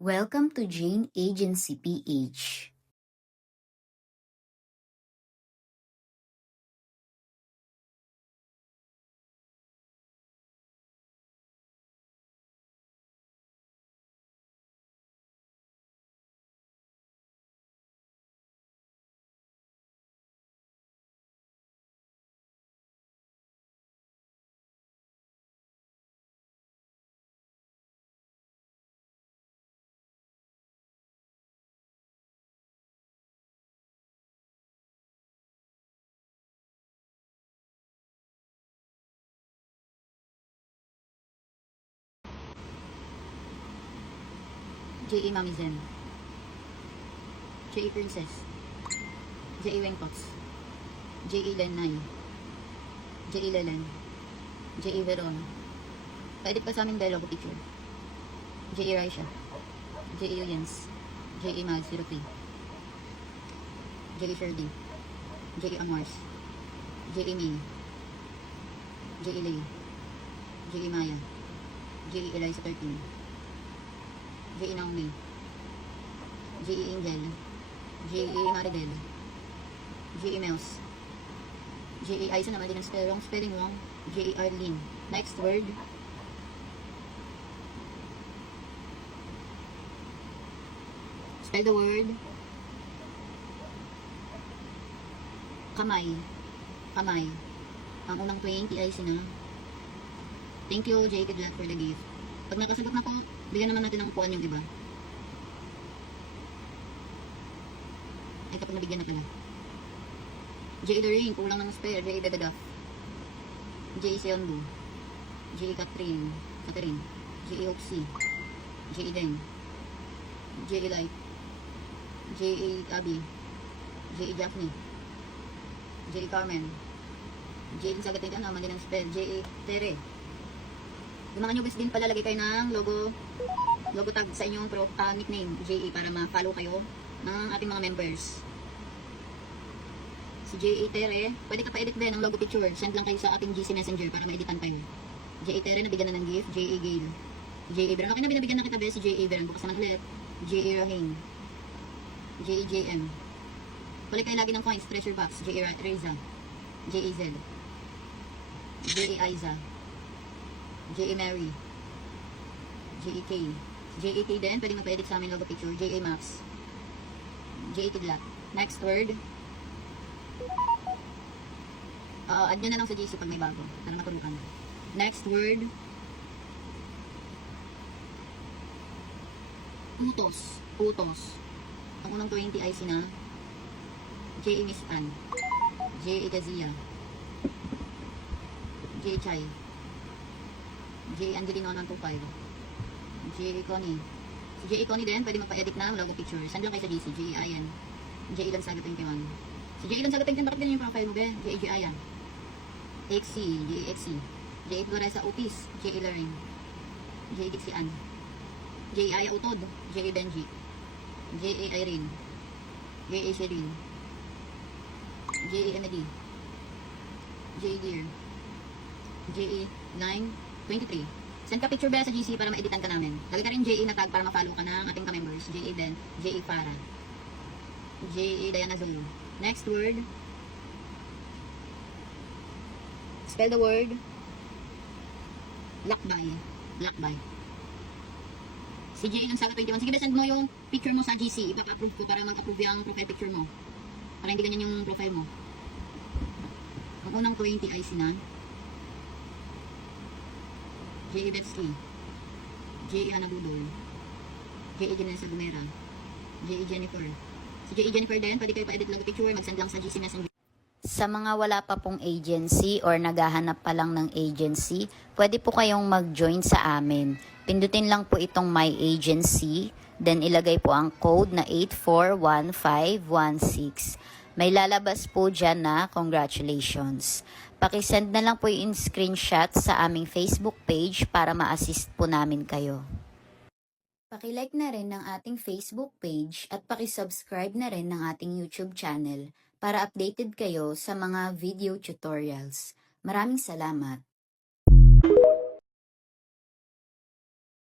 Welcome to Jane Agency PH. J.A. Mami Zen, J.A. Princess, J.A. Wengpots, J.A. Lenay, J.A. Lelen, J.A. Verona. Pa-edit pa sa aming logo picture. J.A. Raisha, J.A. Yens, J.A. Mag 03, J.A. Sherdy, J.A. Amors, J.A. May, J.A. Lay, J.A. Maya, J.A. Eliza 13, J.A. Naomi, J.A. Angel, J.A. Maridel, J.A. Mels, J.A. Aiza naman din ang wrong spelling mo, J.A. Arlene. Next word. Spell the word. Kamay. Kamay. Ang unang 20 ay sina. Thank you, J. Kidlat, for the gift. Pag nakasagot na po, bigyan naman natin ng upuan yung iba. Ay, kapag nabigyan na pala. J. Lorraine, kulang ng spare. J. Bedagaf, J. Seonbu, J. Catherine, J. Oxy, J. Deng, J. Light, J. Abby, J. Japhne, J. Carmen, J. Sagatin ka naman din ng spell. J. Tere. Yung mga newbies din pala, lagay kayo ng logo tag sa inyong nickname, J.A. para ma-follow kayo ng ating mga members. Si J.A. Tere, pwede ka pa-edit din ng logo picture. Send lang kayo sa ating GC Messenger para ma-editan kayo. J.A. Tere, nabigyan na ng gift. J.A. Gale, J.A. Veron. Okay na, binabigyan na kita, be, si J.A. Veron. Bukas naman ulit. J.A. Rahing, J.A. JM. Kulit kayo lagi ng coins, treasure box. J.A. Reza, J.A. Z, J.A. Aiza, J.A. Mary, J.A. K. J.A. K din, pwede mapa-edit sa amin logo picture. J.A. Max, J.A. Kidlat. Next word. Add nyo na lang sa GC pag may bago para maturukan. Next word. Utos. Utos. Ang unang 20 ay sina J.A. Miss Ann, J.A. Gazia, J.A. Chai, J.A. Angelino 125, J.A. Connie. Si J.A. Connie din, pwede mapa-edit na logo picture. Send lang kayo sa GC. J.A. Ayan, J.A. Lansaga 21. Si J.A. Lansaga 21, bakit ganyan yung profile mo, be? J.A. J. Ayan, XC, J.A. XC, J.A. Floresa Upis, J.A. Lorraine, J.A. Dixie Ann, J.A. Aya Utod, J.A. Benji, J.A. Irene, J.A. Sherin, J.A. Emily, J.A. Dear, J.A. 923. Send ka picture ba sa GC para ma-editan ka namin. Lagi ka rin J.A. na tag para ma-follow ka ng ating ka-members. J.A. Ben, J.A. Farah, J.A. Diana Zolo. Next word. Spell the word. Lakbay. Lakbay. Si J.A. ng Saga 21. Sige, send mo yung picture mo sa GC. Ipapa-approve ko para mag-approve yung profile picture mo. Para hindi ganyan yung profile mo. Ang unang 20 ay sina J.A. Betsky, J.A. Hannah Budol, J.A. Janessa Gumera, J.A. Jennifer. Si J.A. Jennifer din, pwede kayo pa-edit logo picture, mag-send lang sa GC Messenger. Sa mga wala pa pong agency or naghahanap pa lang ng agency, pwede po kayong mag-join sa amin. Pindutin lang po itong My Agency, then ilagay po ang code na 841516. May lalabas po dyan na congratulations. Pakisend na lang po yung screenshot sa aming Facebook page para ma-assist po namin kayo. Pakilike na rin ng ating Facebook page at pakisubscribe na rin ng ating YouTube channel para updated kayo sa mga video tutorials. Maraming salamat!